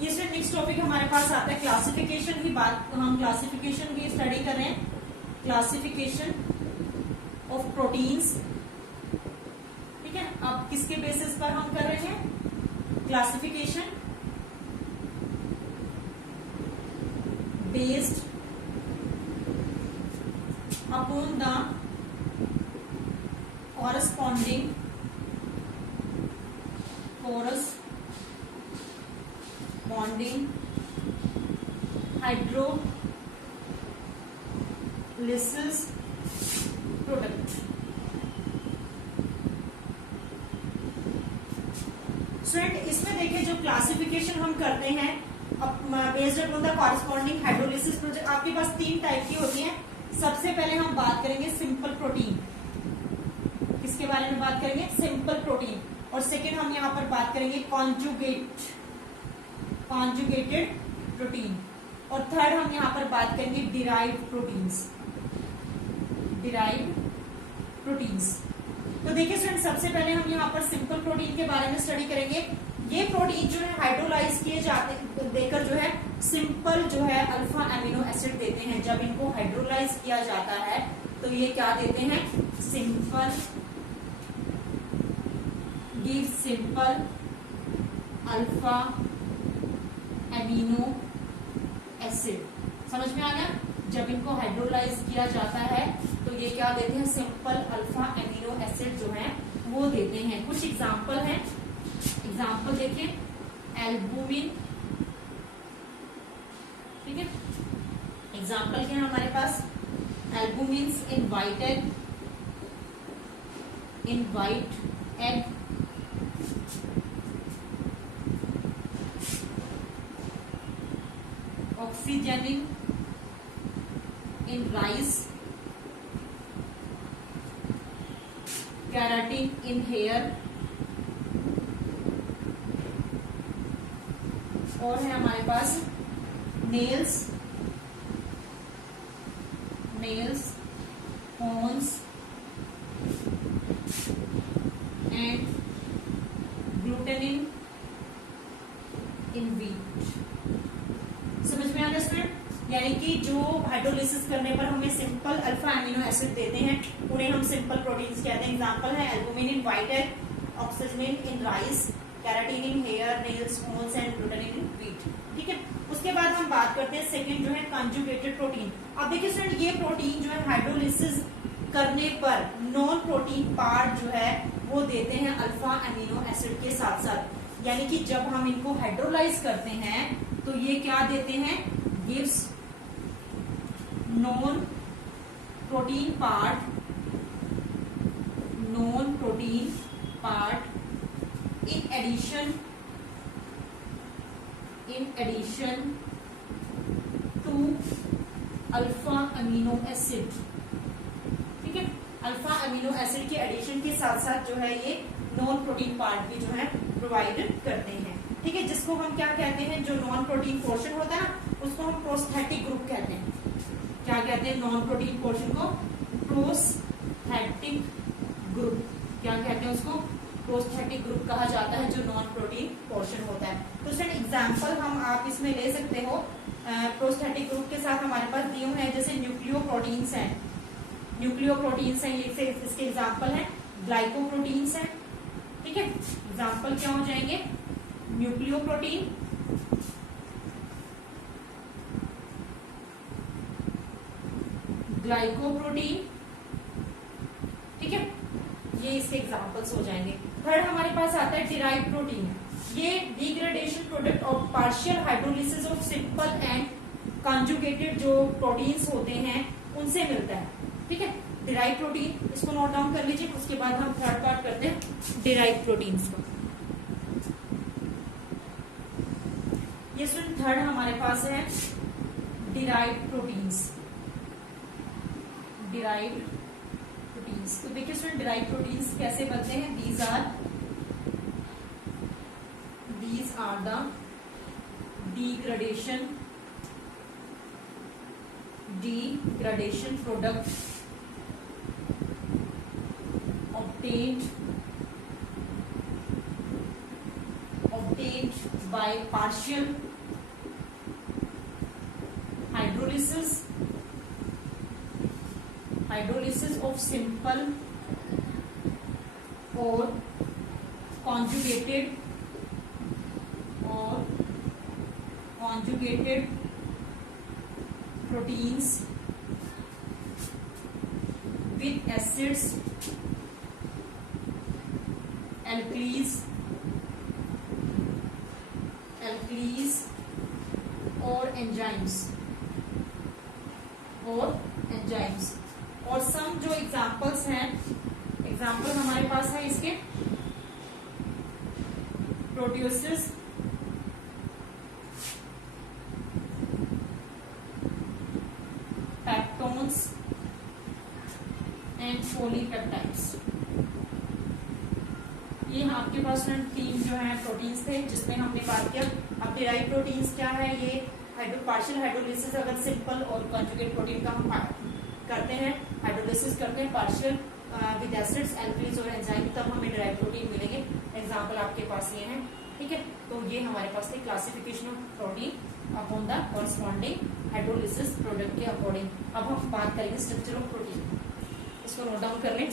ये से next topic हमारे पास आता है क्लासिफिकेशन की बात। हम क्लासिफिकेशन की स्टडी कर रहे हैं, क्लासिफिकेशन ऑफ प्रोटीन्स। ठीक है, अब किसके बेसिस पर हम कर रहे हैं? Classification based upon the corresponding hydrolysis product। Student इसमें देखिए जो क्लासिफिकेशन हम करते हैं based upon the corresponding hydrolysis product, आपके पास 3 टाइप की होती है। सबसे पहले हम बात करेंगे सिंपल प्रोटीन। किसके बारे में बात करेंगे? Simple protein. और सेकेंड हम यहाँ पर बात करेंगे कॉन्जुगेटेड प्रोटीन। और थर्ड हम यहाँ पर बात करेंगे डिराइव्ड प्रोटीन्स। तो देखिए स्टूडेंट, सबसे पहले हम यहाँ पर सिंपल प्रोटीन के बारे में स्टडी करेंगे। ये प्रोटीन जो है हाइड्रोलाइज किए जाते देकर जो है सिंपल जो है अल्फा एमिनो एसिड देते हैं। जब इनको हाइड्रोलाइज किया जाता है तो ये क्या देते हैं? Simple alpha amino acid. समझ में आ गया? जब इनको हाइड्रोलाइज किया जाता है तो ये क्या देते हैं? सिंपल अल्फा एमिनो एसिड जो है वो देते हैं। कुछ एग्जांपल हैं, एग्जांपल देखिए, एल्बुमिन। ठीक है, एग्जांपल क्या है हमारे पास? Albumin in white egg, oxygenin in rice, keratin in hair, और है हमारे पास nails, horns and glutenin in wheat. समझ में आ गया स्टूडेंट? यानी कि जो हाइड्रोलिसिस करने पर हमें सिंपल अल्फा एमिनो एसिड देते हैं उन्हें हम सिंपल प्रोटीन्स कहते हैं। एग्जांपल है albumin in white egg, oxygenin in rice, keratin in hair, nails, horns and glutenin in wheat. ठीक है, उसके बाद हम बात करते हैं सेकंड जो है कंजुगेटेड प्रोटीन। अब देखिए स्टूडेंट, ये प्रोटीन जो है हाइड्रोलिसिस करने पर नॉन प्रोटीन पार्ट जो है वो देते हैं अल्फा एमिनो एसिड के साथ साथ। यानी कि जब हम इनको हाइड्रोलाइज करते हैं तो ये क्या देते हैं? Gives non protein part in addition to alpha amino acid. ठीक है, अल्फा अमीनो एसिड के एडिशन के साथ साथ जो है ये नॉन प्रोटीन पार्ट भी जो है प्रोवाइड करते हैं। ठीक है, जिसको हम क्या कहते हैं? जो नॉन प्रोटीन पोर्शन होता है ना उसको हम प्रोस्थेटिक ग्रुप कहते हैं। क्या कहते हैं? नॉन प्रोटीन पोर्शन को प्रोस्थेटिक ग्रुप। क्या कहते हैं उसको? प्रोस्थेटिक ग्रुप कहा जाता है जो नॉन प्रोटीन पोर्शन होता है। तो सर एग्जांपल हम आप इसमें ले सकते हो प्रोस्थेटिक ग्रुप के साथ हमारे पास दिए हुए हैं, जैसे न्यूक्लियोप्रोटीन्स हैं, इसके एग्जांपल हैं ग्लाइकोप्रोटीन्स हैं। ठीक है, एग्जांपल क्या हो जाएंगे? Nucleoprotein, glycoprotein. ठीक है, ये इसके एग्जांपल्स हो जाएंगे। थर्ड हमारे पास आता है डिराइव्ड प्रोटीन। ये डिग्रेडेशन प्रोडक्ट और partial hydrolysis of simple and conjugated जो प्रोटीन्स होते हैं उनसे मिलता है। ठीक है, डिराइव्ड प्रोटीन, इसको नोट डाउन कर लीजिए। उसके बाद हम थर्ड पार्ट करते हैं डिराइव्ड प्रोटीन्स को। ये थर्ड हमारे पास है डिराइव्ड प्रोटीन्स। तो देखिए स्टूडेंट, डिराइव्ड प्रोटीन्स कैसे बनते हैं? These are the degradation product obtained by partial hydrolysis of simple or conjugated proteins with acids, alkalis और एंजाइम्स और सम जो एग्जांपल्स हैं, एग्जांपल हमारे पास है इसके प्रोटियोसिस, पेप्टोन्स एंड पॉलीपेप्टाइड्स। ये आपके पास तीन जो है प्रोटीन्स थे जिसमें हमने बात किया। अब डिराइव प्रोटीन्स क्या है, ये पार्शियल हाइड्रोलिसिस अगर सिंपल और कॉन्जुगेट प्रोटीन का हम करते हैं, हाइड्रोलिसिस करते हैं पार्शियल विद एसिड्स, एल्कलीज और एंजाइम, तब हमें डिराइव प्रोटीन मिलेंगे। एग्जांपल आपके पास ये है, ठीक है। तो ये हमारे पास थे classification of protein upon the corresponding hydrolysis product के अकॉर्डिंग। अब हम बात करेंगे स्ट्रक्चर ऑफ प्रोटीन, इसको नोट डाउन कर लें।